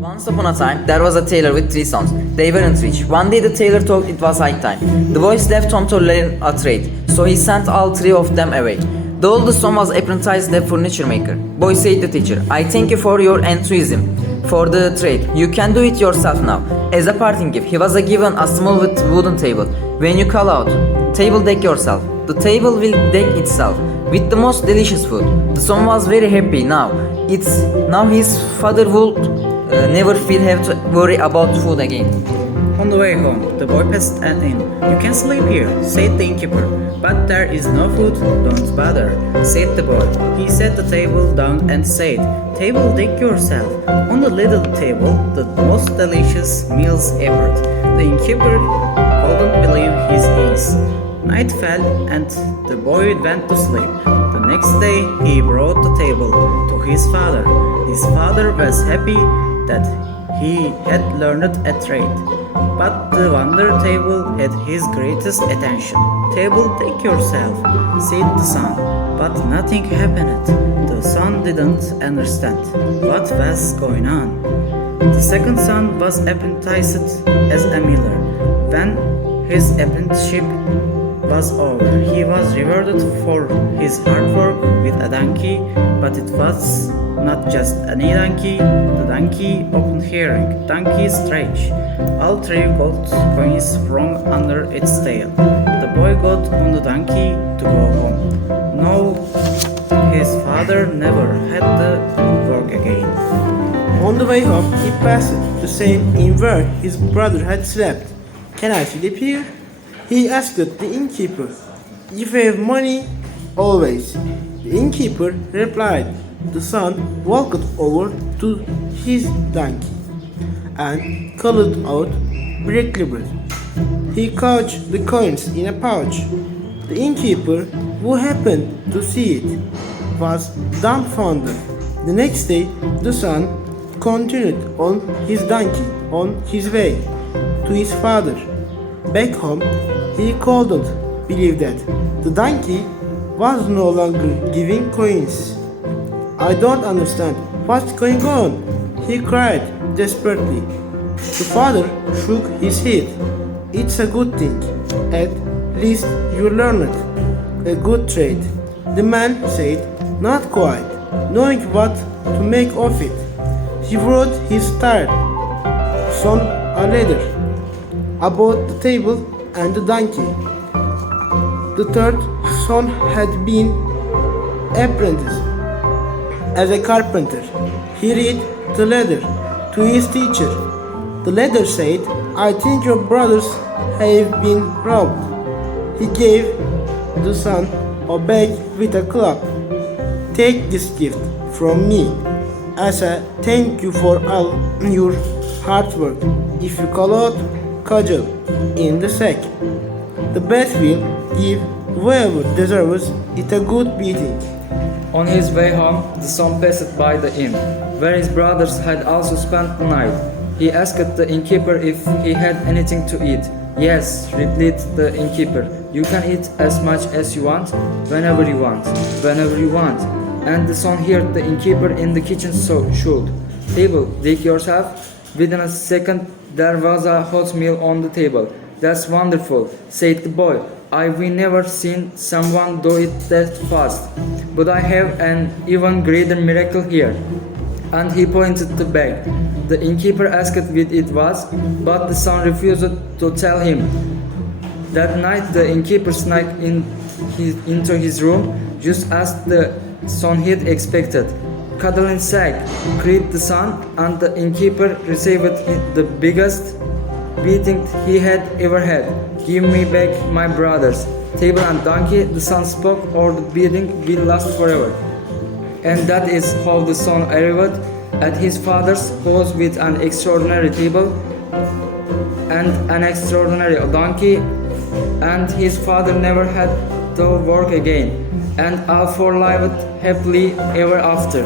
Once upon a time, there was a tailor with 3 sons. They weren't rich. One day the tailor thought it was high time. The boys left home to learn a trade, so he sent all 3 of them away. The oldest son was apprenticed a furniture maker. Boy said the teacher, I thank you for your enthusiasm for the trade. You can do it yourself now. As a parting gift, he was given a small wooden table. When you call out, table deck yourself, the table will deck itself with the most delicious food. The son was very happy now. Now his father would never feel have to worry about food again. On the way home, the boy passed an inn. You can sleep here, said the innkeeper. But there is no food, don't bother, said the boy. He set the table down and said, Table deck yourself. On the little table, the most delicious meals ever. The innkeeper couldn't believe his eyes. Night fell and the boy went to sleep. The next day, he brought the table to his father. His father was happy that he had learned a trade. But the wonder table had his greatest attention. Table deck yourself, said the son. But nothing happened. The son didn't understand what was going on. The second son was apprenticed as a miller. When his apprenticeship was over, he was rewarded for his hard work with a donkey, but it was not just any donkey. The donkey opened hearing. Donkey stretch. All 3 gold coins from under its tail. The boy got on the donkey to go home. No, his father never had to work again. On the way home, he passed the same inn where his brother had slept. Can I sleep here? He asked the innkeeper. If you have money, always. The innkeeper replied. The son walked over to his donkey and called out bread. He couched the coins in a pouch. The innkeeper, who happened to see it, was dumbfounded. The next day, the son continued on his donkey on his way to his father. Back home, he couldn't believe that the donkey was no longer giving coins. I don't understand what's going on, he cried desperately. The father shook his head. It's a good thing. At least you learned a good trade. The man said, not quite, knowing what to make of it. He wrote his third son a letter about the table and the donkey. The third son had been apprenticed as a carpenter. He read the letter to his teacher. The letter said, I think your brothers have been robbed. He gave the son a bag with a club. Take this gift from me as a thank you for all your hard work. If you call out cudgel in the sack, the bat will give whoever deserves it a good beating. On his way home, the son passed by the inn, where his brothers had also spent the night. He asked the innkeeper if he had anything to eat. Yes, replied the innkeeper, you can eat as much as you want, whenever you want, whenever you want. And the son heard the innkeeper in the kitchen shout, Table, deck yourself. Within a second, there was a hot meal on the table. That's wonderful, said the boy. I've never seen someone do it that fast. But I have an even greater miracle here. And he pointed the bag. The innkeeper asked what it was, but the son refused to tell him. That night the innkeeper snuck into his room, just as the son had expected. Cuddling sack, cried the son, and the innkeeper received the biggest beating he had ever had. Give me back my brothers, table and donkey, the son spoke, or the beating will last forever. And that is how the son arrived at his father's house with an extraordinary table and an extraordinary donkey, and his father never had to work again, and all four lived happily ever after.